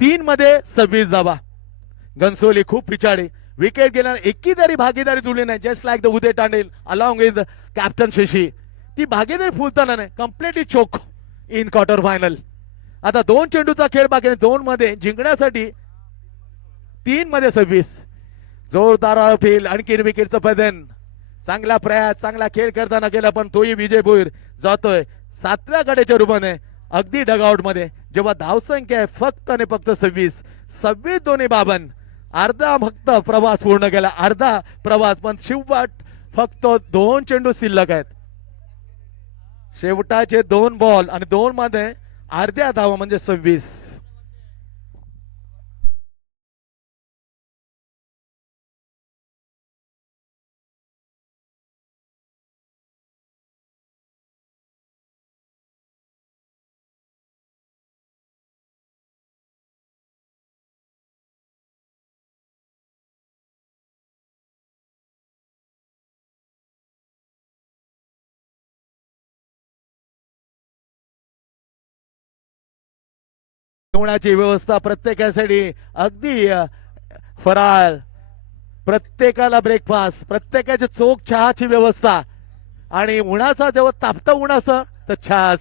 3 मध्ये 26 धावा. घनसोली खूप पिछाडी. विकेट गेल्यावर एकी तरी भागीदारी जुळली नाही. Just like the Uday Tandel along with captain Shashi. ती भागीदारी फुलताना नाही. Completely choke in quarter final. आता 2 चेंडूचा खेळ बाकी. 2 मध्ये जिंकण्यासाठी 3 मध्ये 26. जोरदार अपील. आणखी विकेटचं पतन. चांगला प्रयास चांगला खेळ करताना गेला पण तोही विजय भोईर जातोय 7व्या गड्याच्या रूपाने अगदी डगआउट मध्ये. जेव्हा धावसंख्या आहे फक्त आणि फक्त 26 दोन्ही बाबन. अर्धा फक्त प्रवास पूर्ण केला. अर्धा प्रवास पण शेवट फक्त 2 चेंडू शिल्लक आहेत. शेवटाचे 2 बॉल आणि 2 मध्ये अर्ध्या धावा म्हणजे 26. जेवणाची व्यवस्था प्रत्येकासाठी अगदी फराळ. प्रत्येकाला ब्रेकफास्ट. प्रत्येकाची चोख चहाची व्यवस्था. आणि उन्हाचा जेव्हा तापतं उन्हाचं तर छास.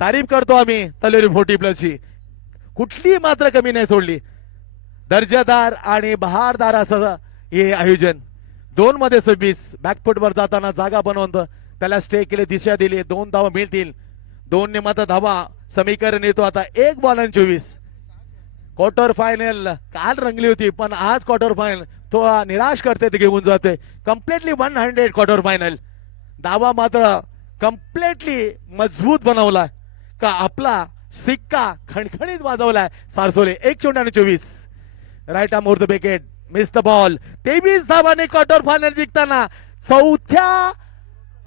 तारीफ करतो आम्ही तलेरी 40+ ची. कुठली मात्र कमी नाही सोडली. दर्जादार आणि बहारदार असं हे आयोजन. 2 मध्ये 26. बॅकफुटवर जाताना जागा बनवून त्याला स्टे केले. दिशा दिली. 2 धावा मिळतील. 2 ने मात्र धावा समीकरण येतो. आता 1 बॉल आणि 24. क्वार्टर फायनल काल रंगली होती पण आज क्वार्टर फायनल तो निराश करते ते घेऊन जाते. Completely 100 quarter final. दावा मात्र कम्प्लिटली मजबूत बनवला का आपला सिक्का खणखणीत वाजवलाय सारसोले. 1 चेंडू आणि 24. Right arm over the wicket. Miss the ball. 23 धावाने क्वार्टर फायनल जिंकताना 4थ्या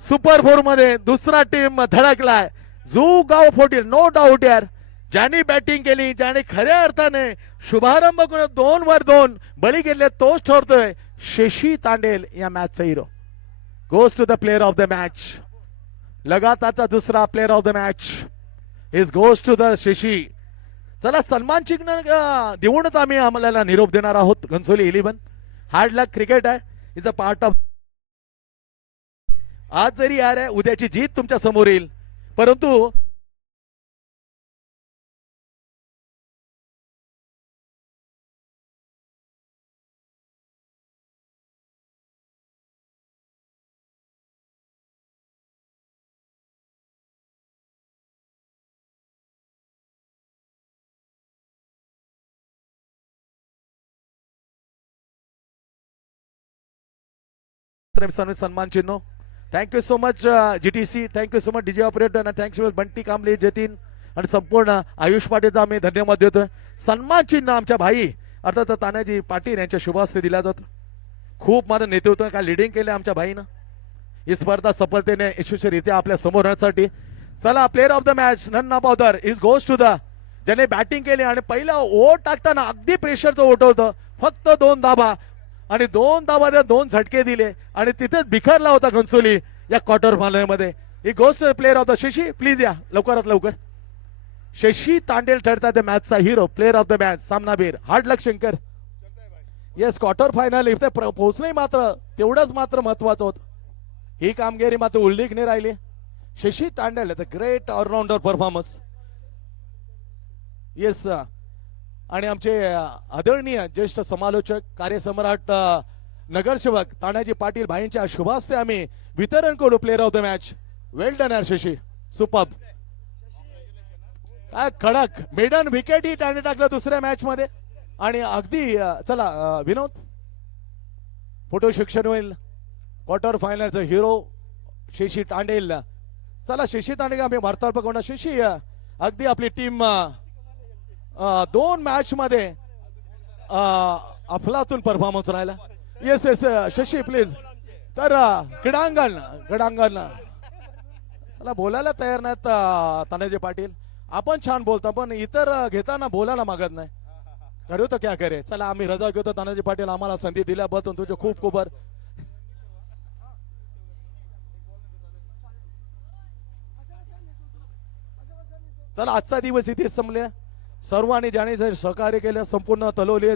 सुपर 4 मध्ये दुसरा टीम धडकलाय. झू गाव 40. नो डाऊट यार. ज्याने बॅटिंग केली ज्याने खऱ्या अर्थाने शुभारंभ करून 2 वर 2 बळी गेले तोच ठरतोय शशी तांडेल या मॅचचा hero. Goes to the player of the match. लगातारचा दुसरा player of the match is goes to the Shashi. चला सन्मान चिन्ह देऊनच आम्ही आम्हाला निरोप देणार आहोत. घनसोली 11. हार्ड लक क्रिकेट आहे. Is a part of. आज जरी यार आहे उद्याची जीत तुमच्या समोर येईल परंतु सन्मान चिन्ह. Thank you so much GTC. Thank you so much DJ operator आणि थँक्यू बंटी कांबळे जतीन आणि संपूर्ण आयुष पाटीलचा आम्ही धन्यवाद देतोय. सन्मान चिन्ह आमच्या भाई अर्थात तानाजी पाटील यांच्या शुभ हस्ते दिला जातो. खूप माझं नेतृत्व काय लिडिंग केलं आमच्या भाईनं. ही स्पर्धा सफलतेने यशस्वीरित्या आपल्या समोर आणण्यासाठी. चला player of the match none other is goes to the ज्याने बॅटिंग केली आणि पहिला ओव्हर टाकताना अगदी प्रेशरचं ओव्हर होतं. फक्त 2 धाबा आणि 2 धाबात 2 झटके दिले आणि तिथेच बिखरला होता घनसोली या क्वार्टर फायनल मध्ये. ही गोष्ट player of the Shashi please या लवकरात लवकर. शशी तांडेल ठरतात मॅचचा hero. Player of the match सामनावीर. Hard luck Shankar. Yes quarter final इथे पोहोचणे मात्र तेवढंच मात्र महत्वाचं होतं. ही कामगिरी मात्र उल्लेखनीय राहिली. Shashi Tandel the great allrounder performance. Yes आणि आमचे आदरणीय ज्येष्ठ समालोचक कार्यसम्राट नगरसेवक तानाजी पाटील भाईंच्या शुभास्ते आम्ही वितरण करू player of the match. Well done यार शशी. सुपर्ब. काय कडक मेडन विकेट ही त्याने टाकलं दुसऱ्या मॅच मध्ये आणि अगदी चला विनोद फोटो शिक्षण होईल. क्वार्टर फायनलचा हिरो शशी तांडेल. चला शशी तांडेल आम्ही वार्तालाप करू. शशी अगदी आपली टीम 2 मॅच मध्ये अफलातून परफॉर्मन्स राहिला. Yes yes Shashi please. तर क्रीडांगण चला बोलायला तयार नाहीत तानाजी पाटील. आपण छान बोलतो पण इतर घेताना बोलायला मागत नाही. करू तर क्या करे. चला आम्ही रजा घेतो तानाजी पाटील आम्हाला संधी दिल्याबद्दल तुझे खूप खूप चला आजचा दिवस इथे संपल्या. सर्वांनी ज्याने सहकार्य केलं संपूर्ण तलोलीचं